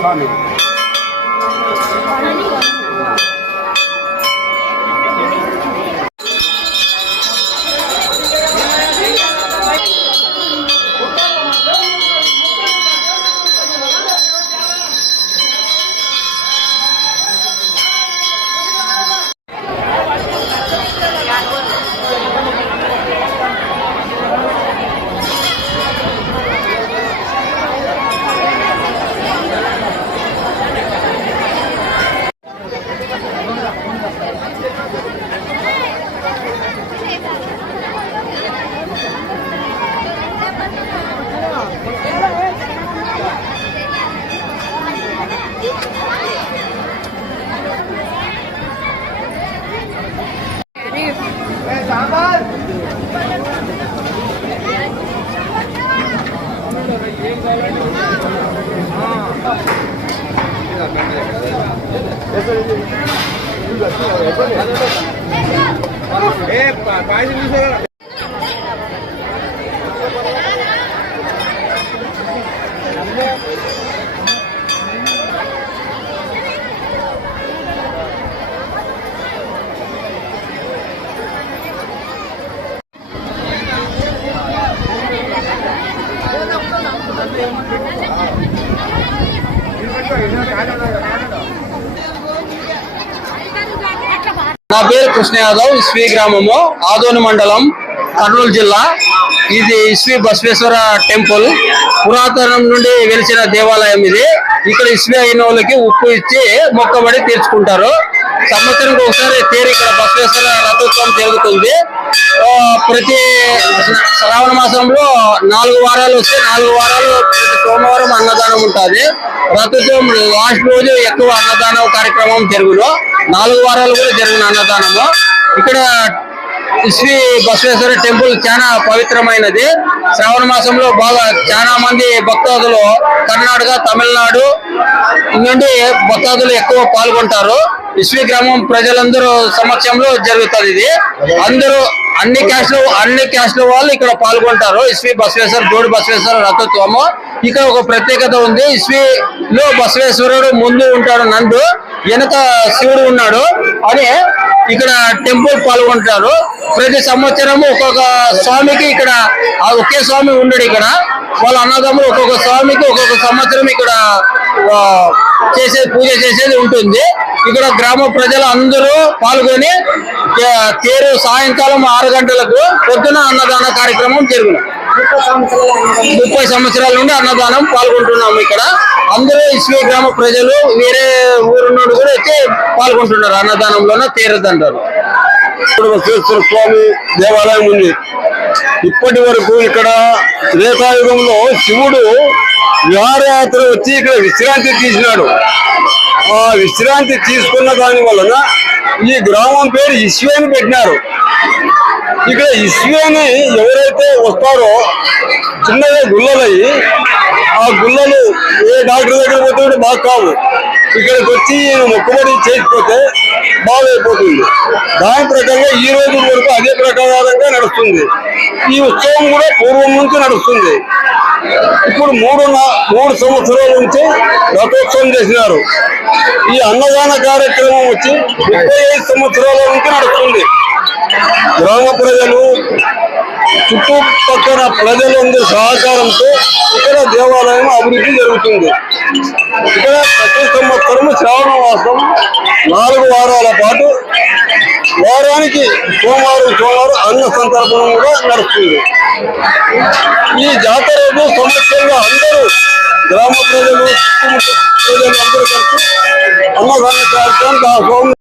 स्वामी నా పేరు కృష్ణ యాదవ్. ఇస్వి గ్రామము, ఆదోని మండలం, కర్నూలు జిల్లా. ఇది ఇస్వి బసవేశ్వర టెంపుల్. పురాతనం నుండి వెలిసిన దేవాలయం ఇది. ఇక్కడ ఇస్వి అయిన వాళ్ళకి ఉప్పు ఇచ్చి మొక్కబడి తీర్చుకుంటారు. సంవత్సరానికి ఒకసారి తేరు ఇక్కడ బసవేశ్వర రథోత్సవం జరుగుతుంది. ప్రతి శ్రావణ మాసంలో 4 వారాలు వస్తే 4 వారాలు సోమవారం అన్నదానం ఉంటుంది. రథోత్సవం లాస్ట్ రోజు ఎక్కువ అన్నదానం కార్యక్రమం జరుగును. 4 వారాలు కూడా జరిగిన అన్నదానము. ఇక్కడ శ్రీ బసవేశ్వర టెంపుల్ చాలా పవిత్రమైనది. శ్రావణ మాసంలో బాగా చాలా మంది భక్తాదులు కర్ణాటక, తమిళనాడు నుండి భక్తాదులు ఎక్కువ పాల్గొంటారు. ఇస్వి గ్రామం ప్రజలందరూ సమక్షంలో జరుగుతుంది ఇది. అందరూ అన్ని క్యాస్ట్ల వాళ్ళు ఇక్కడ పాల్గొంటారు. ఇస్వి బసవేశ్వర జోడు బసవేశ్వర రథోత్సవము. ఇక్కడ ఒక ప్రత్యేకత ఉంది. ఇస్విలో బసవేశ్వరుడు ముందు ఉంటాడు నందు, వెనక శివుడు ఉన్నాడు అని ఇక్కడ టెంపుల్ పాల్గొంటారు. ప్రతి సంవత్సరము ఒక్కొక్క స్వామికి ఇక్కడ ఒకే స్వామి ఉండడు. ఇక్కడ వాళ్ళ అన్నదమ్ములు ఒక్కొక్క స్వామికి ఒక్కొక్క సంవత్సరం ఇక్కడ పూజ చేసేది ఉంటుంది. ఇక్కడ గ్రామ ప్రజలు అందరూ పాల్గొని తేరు సాయంకాలం 6 గంటలకు పొద్దున అన్నదాన కార్యక్రమం జరుగును. 30 సంవత్సరాల నుండి అన్నదానం పాల్గొంటున్నాము. ఇక్కడ అందరూ ఇస్వి గ్రామ ప్రజలు వేరే ఊరు నుండి కూడా వచ్చి పాల్గొంటున్నారు. అన్నదానంలోనే తేరదంటారు. బసవేశ్వర స్వామి దేవాలయం ఉంది. ఇప్పటి వరకు ఇక్కడ త్రేతాయుగంలో శివుడు విహారయాత్ర వచ్చి ఇక్కడ విశ్రాంతి తీసినాడు. ఆ విశ్రాంతి తీసుకున్న దాని వలన ఈ గ్రామం పేరు ఇస్వి అని పెట్టినారు. ఇక్కడ ఇస్వి అని ఎవరైతే వస్తారో చిన్నగా గుల్లలయ్యి, ఆ గుల్లలు ఏ డాక్టర్ దగ్గర పోతే బాగా కావు. ఇక్కడికి వచ్చి మొక్కుబడి చేసిపోతే బాగైపోతుంది. దాని ప్రకారంగా ఈ రోజు వరకు అదే ప్రకారంగా నడుస్తుంది. ఈ ఉత్సవం కూడా పూర్వం నుంచి నడుస్తుంది. ఇప్పుడు 3 సంవత్సరాల నుంచి రథోత్సవం చేసినారు. ఈ అన్నదాన కార్యక్రమం వచ్చి 35 సంవత్సరాల నుంచి నడుస్తుంది. గ్రామ ప్రజలు చుట్టుపక్కల ప్రజలందరి సహకారంతో ఇక్కడ దేవాలయం అభివృద్ధి జరుగుతుంది. ఇక్కడ ప్రతి సంవత్సరం శ్రావణ మాసం 4 వారాల పాటు వారానికి సోమవారం అన్న సంతర్పణం కూడా నడుస్తుంది. ఈ జాతర రోజు సమస్యలుగా అందరూ గ్రామ ప్రజలు చుట్టుముట్టు ప్రజలు అందరూ కలిసి అన్నదాన కార్యక్రమం